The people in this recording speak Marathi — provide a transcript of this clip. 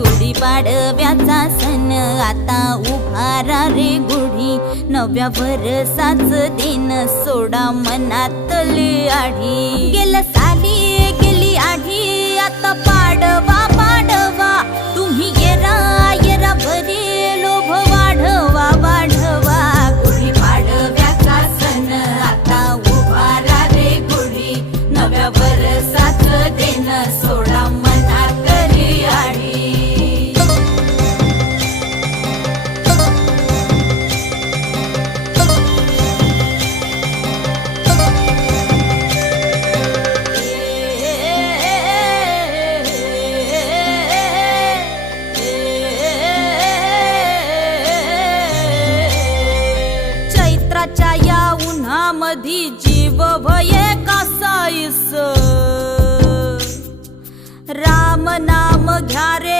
गुढीपाडव्याचा सण आता उभारा रे गुढी, नव्या वर्षाच दिन सोडा मनातली आढी। गेलं साली गेली आढी, आता पाडवा पाडवा, तुम्ही येरा येरा बरे लोभ वाढवा वाढवा। गुढीपाडव्याचा सण आता उभारा रे गुढी, नव्या वर्षाच दिन सोडा मनातली आढी। चैत्राच्या या उन्हामधी जीव भये कासाईस, राम नाम घ्या रे